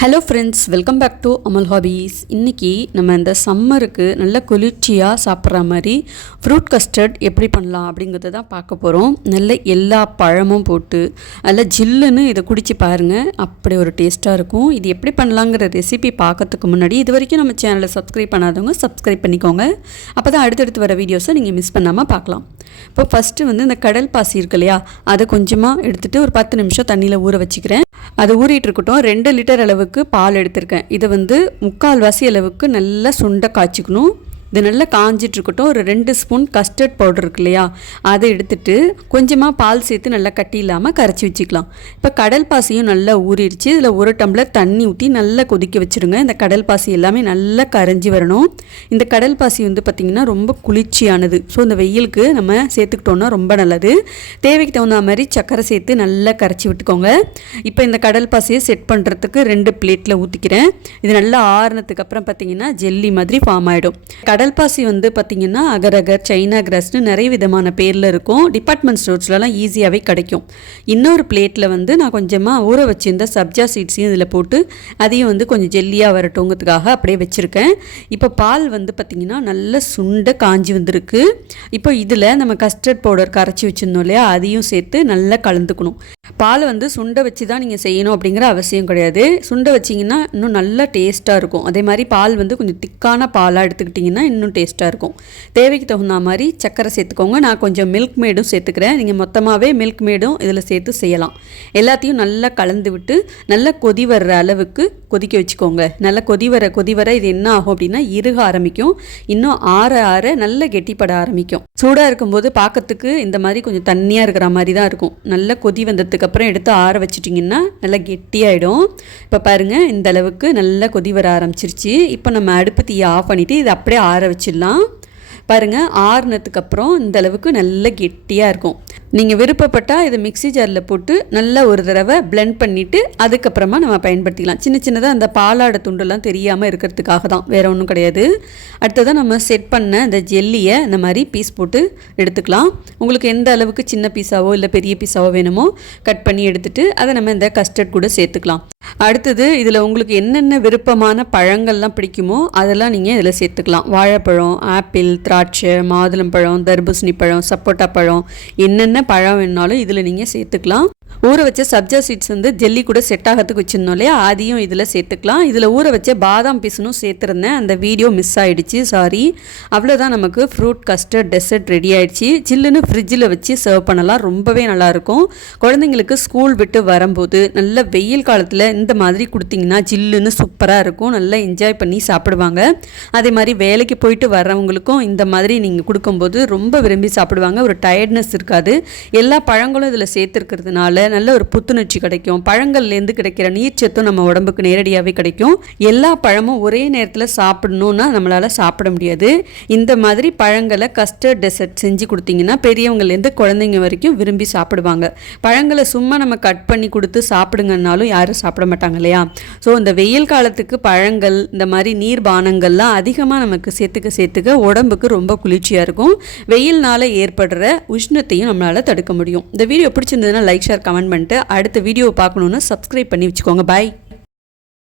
Hello friends welcome back to Amal Hobbies இன்றைக்கி நம்ம இந்த சம்மருக்கு நல்ல குளிர்ச்சியாக சாப்பிட்ற மாதிரி ஃப்ரூட் கஸ்டர்ட் எப்படி பண்ணலாம் அப்படிங்கிறத தான் பார்க்க போகிறோம் நல்ல எல்லா பழமும் போட்டு நல்ல ஜில்லுன்னு இதை குடித்து பாருங்கள் அப்படி ஒரு டேஸ்ட்டாக இருக்கும். இது எப்படி பண்ணலாங்கிற ரெசிபி பார்க்கறதுக்கு முன்னாடி இது வரைக்கும் நம்ம சேனலை சப்ஸ்கிரைப் பண்ணாதவங்க சப்ஸ்கிரைப் பண்ணிக்கோங்க. அப்போ தான் அடுத்தடுத்து வர வீடியோஸை நீங்கள் மிஸ் பண்ணாமல் பார்க்கலாம். இப்போ ஃபஸ்ட்டு வந்து இந்த கடல் பாசி இருக்கு இல்லையா அதை கொஞ்சமாக எடுத்துகிட்டு ஒரு பத்து நிமிஷம் தண்ணியில் ஊற வச்சுக்கிறேன். அது ஊறிட்டு இருக்கட்டும். ரெண்டு லிட்டர் அளவுக்கு பால் எடுத்திருக்கேன். இதை வந்து முக்கால்வாசி அளவுக்கு நல்லா சுண்டை காய்ச்சிக்கணும். இது நல்லா காஞ்சிட்டு இருக்கட்டும் ஒரு ரெண்டு ஸ்பூன் கஸ்டர்ட் பவுடர் இருக்கு இல்லையா? அதை எடுத்துட்டு கொஞ்சமாக பால் சேர்த்து நல்லா கட்டி இல்லாமல் கரைச்சி வச்சுக்கலாம். இப்போ கடல் பாசியும் நல்லா ஊறிடுச்சு. இதில் ஒரு டம்ளர் தண்ணி ஊற்றி நல்லா கொதிக்க வச்சுருங்க. இந்த கடல் பாசி எல்லாமே நல்லா கரைஞ்சி வரணும். இந்த கடல் பாசி வந்து பார்த்திங்கன்னா ரொம்ப குளிர்ச்சியானது. ஸோ இந்த வெயிலுக்கு நம்ம சேர்த்துக்கிட்டோம்னா ரொம்ப நல்லது. தேவைக்கு தகுந்த மாதிரி சக்கரை சேர்த்து நல்லா கரைச்சி விட்டுக்கோங்க. இப்போ இந்த கடல் பாசியை செட் பண்ணுறதுக்கு ரெண்டு பிளேட்டில் ஊற்றிக்கிறேன் இது நல்லா ஆறுனதுக்கு அப்புறம் பார்த்திங்கன்னா ஜெல்லி மாதிரி ஃபார்ம் ஆகிடும் கடல் பாசி வந்து பார்த்திங்கன்னா அகரகர் சைனா கிராஸ்னு நிறைய விதமான பேரில் இருக்கும். டிபார்ட்மெண்ட் ஸ்டோர்ஸ்லலாம் ஈஸியாகவே கிடைக்கும். இன்னொரு பிளேட்டில் வந்து நான் கொஞ்சமாக ஊற வச்சுருந்த சப்ஜா சீட்ஸையும் இதில் போட்டு அதையும் வந்து கொஞ்சம் ஜெல்லியாக வரட்டுங்கிறதுக்காக அப்படியே வச்சுருக்கேன். இப்போ பால் வந்து பார்த்திங்கன்னா நல்ல சுண்ட காஞ்சி வந்திருக்கு. இப்போ இதில் நம்ம கஸ்டர்ட் பவுடர் கரைச்சி வச்சுருந்தோம் இல்லையா அதையும் சேர்த்து நல்லா கலந்துக்கணும். பால் வந்து சுண்டை வச்சு தான் நீங்கள் செய்யணும் அப்படிங்கிற அவசியம் கிடையாது. சுண்டை வச்சிங்கன்னா இன்னும் நல்லா டேஸ்ட்டாக இருக்கும். அதே மாதிரி பால் வந்து கொஞ்சம் திக்கான பாலாக எடுத்துக்கிட்டிங்கன்னா இன்னும் டேஸ்ட்டாக இருக்கும். தேவைக்கு தகுந்த மாதிரி சக்கரை சேர்த்துக்கோங்க. நான் கொஞ்சம் மில்க் மேடும் சேர்த்துக்கிறேன். நீங்கள் மொத்தமாகவே மில்க் மேடும் இதில் சேர்த்து செய்யலாம். எல்லாத்தையும் நல்லா கலந்து விட்டு நல்லா கொதி வர்ற அளவுக்கு கொதிக்க வச்சுக்கோங்க. நல்லா கொதி வர கொதி வர இது என்ன ஆகும் அப்படின்னா இறுக ஆரம்பிக்கும். இன்னும் ஆற ஆற நல்ல கெட்டிப்பட ஆரம்பிக்கும். சூடாக இருக்கும்போது பார்க்கறதுக்கு இந்த மாதிரி கொஞ்சம் தண்ணியாக இருக்கிற மாதிரி தான் இருக்கும். நல்லா கொதி வந்ததுக்கு அதுக்கப்புறம் எடுத்து ஆற வச்சிட்டிங்கன்னா நல்லா கெட்டியாயிடும். இப்போ பாருங்கள் இந்த அளவுக்கு நல்லா கொதி வர ஆரம்பிச்சிருச்சு. இப்போ நம்ம அடுப்பு தீயை ஆஃப் பண்ணிவிட்டு இதை அப்படியே ஆற வச்சிடலாம். பாருங்கள் ஆறுனதுக்கப்புறம் இந்த அளவுக்கு நல்ல கெட்டியாக இருக்கும். நீங்கள் விருப்பப்பட்டால் இதை மிக்ஸி ஜாரில் போட்டு நல்லா ஒரு தடவை பிளெண்ட் பண்ணிவிட்டு அதுக்கப்புறமா நம்ம பயன்படுத்திக்கலாம். சின்ன சின்னதாக அந்த பாலாடை துண்டெல்லாம் தெரியாமல் இருக்கிறதுக்காக தான். வேறு ஒன்றும் கிடையாது. அடுத்ததாக நம்ம செட் பண்ண இந்த ஜெல்லியை இந்த மாதிரி பீஸ் போட்டு எடுத்துக்கலாம். உங்களுக்கு எந்த அளவுக்கு சின்ன பீஸாவோ இல்லை பெரிய பீஸாவோ வேணுமோ கட் பண்ணி எடுத்துகிட்டு அதை நம்ம இந்த கஸ்டர்ட் கூட சேர்த்துக்கலாம். அடுத்தது இதில் உங்களுக்கு என்னென்ன விருப்பமான பழங்கள்லாம் பிடிக்குமோ அதெல்லாம் நீங்கள் இதில் சேர்த்துக்கலாம். வாழைப்பழம் ஆப்பிள் திராட்சை மாதுளம்பழம் தர்பூசணி பழம் சப்போட்டா பழம் என்னென்ன பழம் வேணுனாலும் இதில் நீங்கள் சேர்த்துக்கலாம். ஊற வச்ச சப்ஜா சீட்ஸ் வந்து ஜெல்லி கூட செட் ஆகிறதுக்கு வச்சுருந்தோம் இல்லையா? அதையும் இதில் சேர்த்துக்கலாம். இதில் ஊற வச்ச பாதாம் பீஸனும் சேர்த்துருந்தேன். அந்த வீடியோ மிஸ் ஆகிடுச்சு சாரி அவ்வளோதான் நமக்கு ஃப்ரூட் கஸ்டர்ட் டெசர்ட் ரெடி ஆகிடுச்சு சில்லுன்னு ஃப்ரிட்ஜில் வச்சு சர்வ் பண்ணலாம். ரொம்பவே நல்லாயிருக்கும் குழந்தைங்களுக்கு ஸ்கூல் விட்டு வரும்போது நல்ல வெயில் காலத்தில் இந்த மாதிரி கொடுத்தீங்கன்னா ஜில்லுன்னு சூப்பராக இருக்கும். நல்லா என்ஜாய் பண்ணி சாப்பிடுவாங்க. அதே மாதிரி வேலைக்கு போயிட்டு வர்றவங்களுக்கும் இந்த மாதிரி நீங்கள் கொடுக்கும்போது ரொம்ப விரும்பி சாப்பிடுவாங்க. ஒரு டயர்ட்னஸ் இருக்காது. எல்லா பழங்களும் இதில் சேர்த்துருக்கிறதுனால நல்ல ஒரு புத்துணர்ச்சி கிடைக்கும். பழங்கள்லேருந்து கிடைக்கிற நீர்ச்சத்தும் நம்ம உடம்புக்கு நேரடியாகவே கிடைக்கும். எல்லா பழமும் ஒரே நேரத்தில் சாப்பிடணும்னா நம்மளால் சாப்பிட முடியாது. இந்த மாதிரி பழங்களை கஸ்டர்ட் டெசர்ட் செஞ்சு கொடுத்தீங்கன்னா பெரியவங்கலேருந்து குழந்தைங்க வரைக்கும் விரும்பி சாப்பிடுவாங்க. பழங்களை சும்மா நம்ம கட் பண்ணி கொடுத்து சாப்பிடுங்கன்னாலும் யாரும் சாப்பிட மாட்டாங்க இல்லையா? ஸோ இந்த வெயில் காலத்துக்கு பழங்கள் இந்த மாதிரி நீர் பானங்கள்லாம் அதிகமாக நமக்கு சேர்த்துக்க சேர்த்துக்க உடம்புக்கு ரொம்ப குளிர்ச்சியாக இருக்கும். வெயில்னால ஏற்படுற உஷ்ணத்தையும் நம்மளால் தடுக்க முடியும். இந்த வீடியோ பிடிச்சிருந்ததுன்னா லைக் ஷேர் கமெண்ட் பண்ணிட்டு அடுத்த வீடியோ பார்க்கணுன்னு சப்ஸ்கிரைப் பண்ணி வச்சுக்கோங்க. பாய்